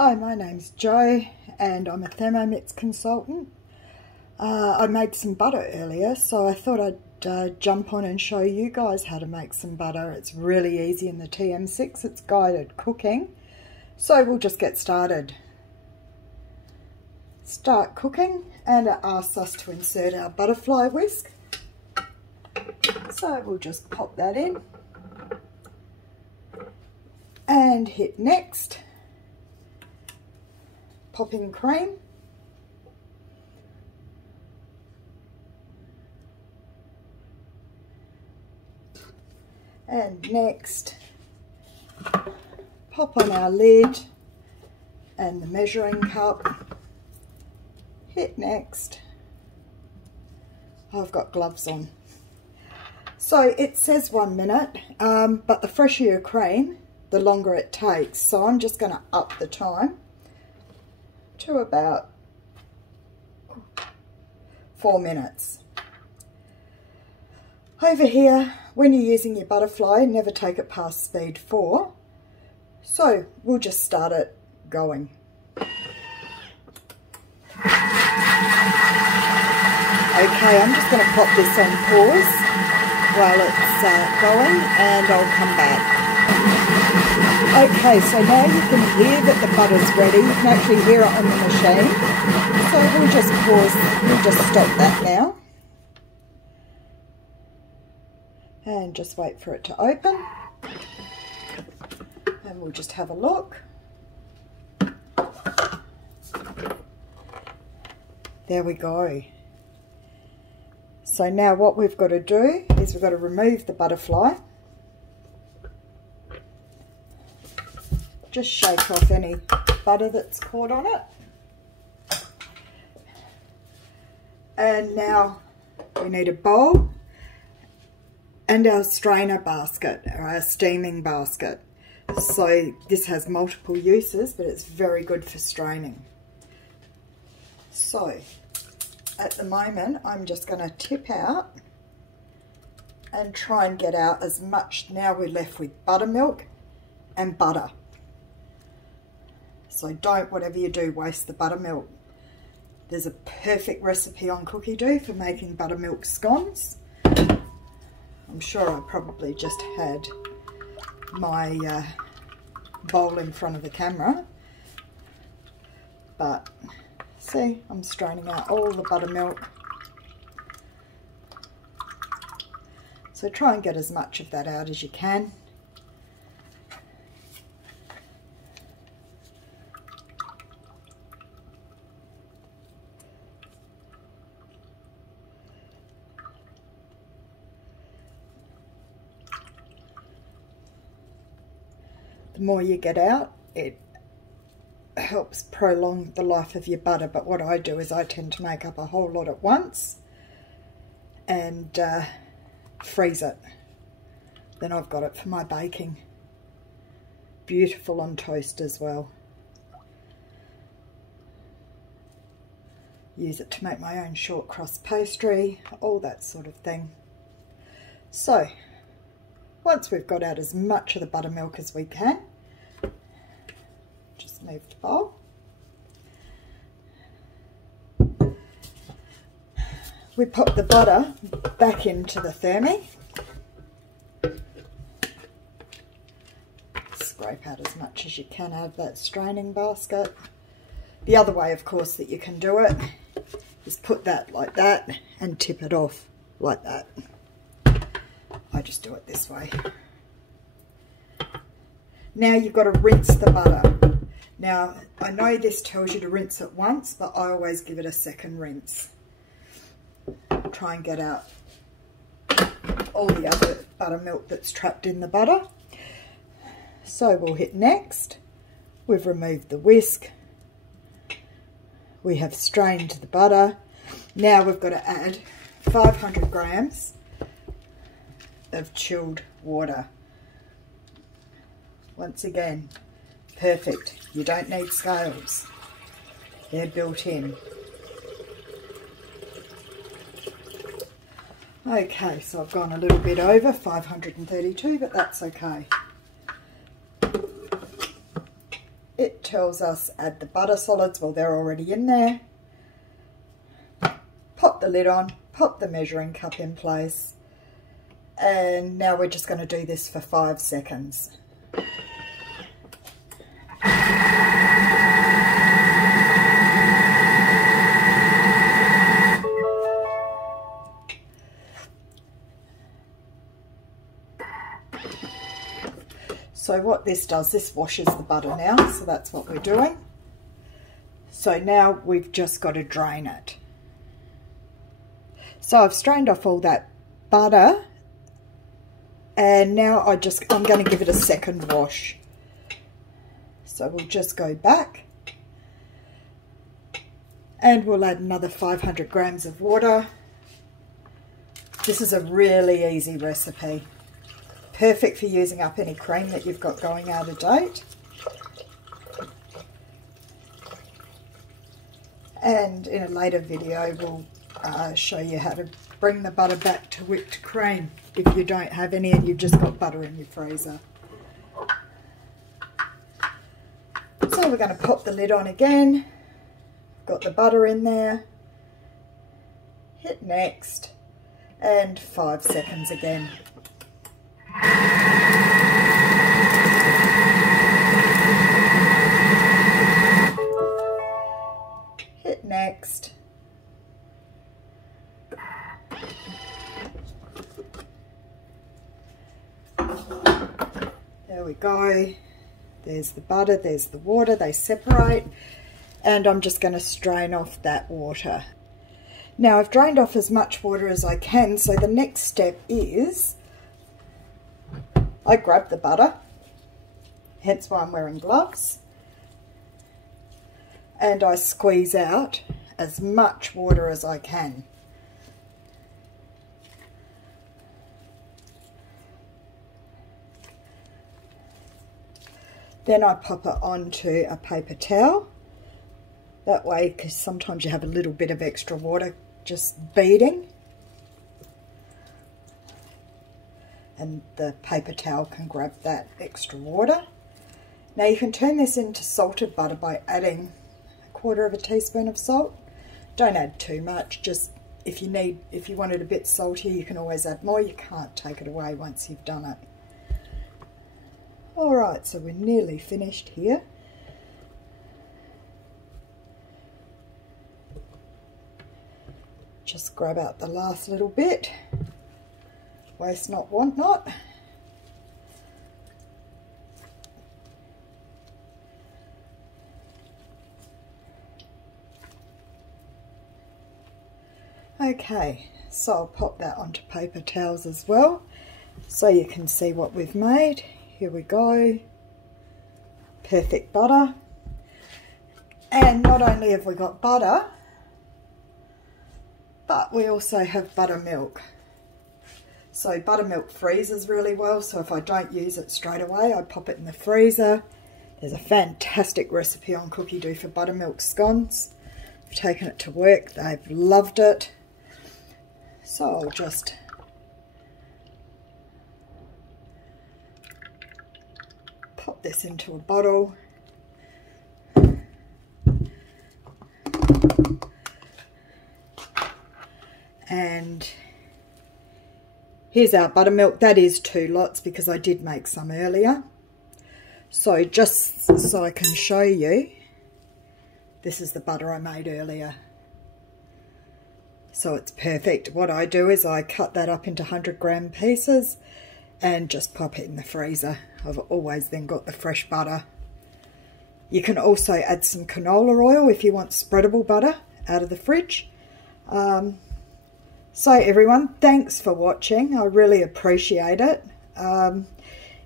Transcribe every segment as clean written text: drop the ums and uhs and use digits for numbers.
Hi, my name's Jo and I'm a Thermomix consultant. I made some butter earlier, so I thought I'd jump on and show you guys how to make some butter. It's really easy in the TM6, it's guided cooking. So we'll just get started. Start cooking, and it asks us to insert our butterfly whisk. So we'll just pop that in and hit next. Pop in cream. And next, pop on our lid and the measuring cup. Hit next. I've got gloves on. So it says 1 minute, but the fresher your cream, the longer it takes. So I'm just going to up the time to about 4 minutes. Over here, when you're using your butterfly, never take it past speed 4. So we'll just start it going. Okay, I'm just going to pop this on pause while it's going, and I'll come back. Okay, so now you can hear that the butter's ready. You can actually hear it on the machine. So we'll just pause, we'll just stop that now. And just wait for it to open. And we'll just have a look. There we go. So now what we've got to do is we've got to remove the butterfly. Just shake off any butter that's caught on it. And now we need a bowl and our strainer basket, or our steaming basket. So this has multiple uses, but it's very good for straining. So at the moment, I'm just going to tip out and try and get out as much. Now we're left with buttermilk and butter. So don't, whatever you do, waste the buttermilk. There's a perfect recipe on Cookie Dough for making buttermilk scones. I'm sure I probably just had my bowl in front of the camera. But see, I'm straining out all the buttermilk. So try and get as much of that out as you can. The more you get out, it helps prolong the life of your butter. But what I do is I tend to make up a whole lot at once and freeze it. Then I've got it for my baking. Beautiful on toast as well. Use it to make my own short crust pastry, all that sort of thing. So once we've got out as much of the buttermilk as we can, just move the bowl. We pop the butter back into the thermi. Scrape out as much as you can out of that straining basket. The other way, of course, that you can do it is put that like that and tip it off like that. I just do it this way. Now you've got to rinse the butter. Now I know this tells you to rinse it once, but I always give it a second rinse. Try and get out all the other buttermilk that's trapped in the butter. So we'll hit next. We've removed the whisk. We have strained the butter. Now we've got to add 500 grams of chilled water. Once again, perfect. You don't need scales. They're built in. Okay, so I've gone a little bit over 532, but that's okay. it tells us add the butter solids. Well, they're already in there. Pop the lid on, pop the measuring cup in place, and now we're just going to do this for 5 seconds. So what this does, this washes the butter now, so that's what we're doing. So now we've just got to drain it. So I've strained off all that butter, and now I'm going to give it a second wash. So we'll just go back, and we'll add another 500 grams of water. This is a really easy recipe. Perfect for using up any cream that you've got going out of date. And in a later video we'll show you how to bring the butter back to whipped cream if you don't have any and you've just got butter in your freezer. So we're going to pop the lid on again. Got the butter in there. Hit next, and 5 seconds again. Hit next. There we go. There's the butter, there's the water, they separate, and I'm just going to strain off that water. Now I've drained off as much water as I can, so the next step is I grab the butter, hence why I'm wearing gloves, and I squeeze out as much water as I can. Then I pop it onto a paper towel. That way, because sometimes you have a little bit of extra water just beading. And the paper towel can grab that extra water. Now you can turn this into salted butter by adding 1/4 teaspoon of salt. Don't add too much, just if you want it a bit salty, you can always add more. You can't take it away once you've done it. Alright, so we're nearly finished here. Just grab out the last little bit. Waste not, want not. Okay, so I'll pop that onto paper towels as well, so you can see what we've made. Here we go. Perfect butter. And not only have we got butter, but we also have buttermilk. So buttermilk freezes really well, so if I don't use it straight away, I pop it in the freezer. There's a fantastic recipe on Cookie Do for buttermilk scones. I've taken it to work, they've loved it. So I'll just pop this into a bottle. And here's our buttermilk. That is 2 lots because I did make some earlier. So just so I can show you, this is the butter I made earlier. So it's perfect. What I do is I cut that up into 100-gram pieces and just pop it in the freezer. I've always then got the fresh butter. You can also add some canola oil if you want spreadable butter out of the fridge. So everyone, thanks for watching. I really appreciate it.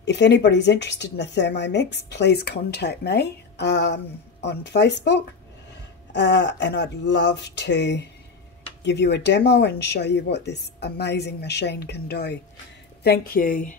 If anybody's interested in a Thermomix, please contact me on Facebook. And I'd love to give you a demo and show you what this amazing machine can do. Thank you.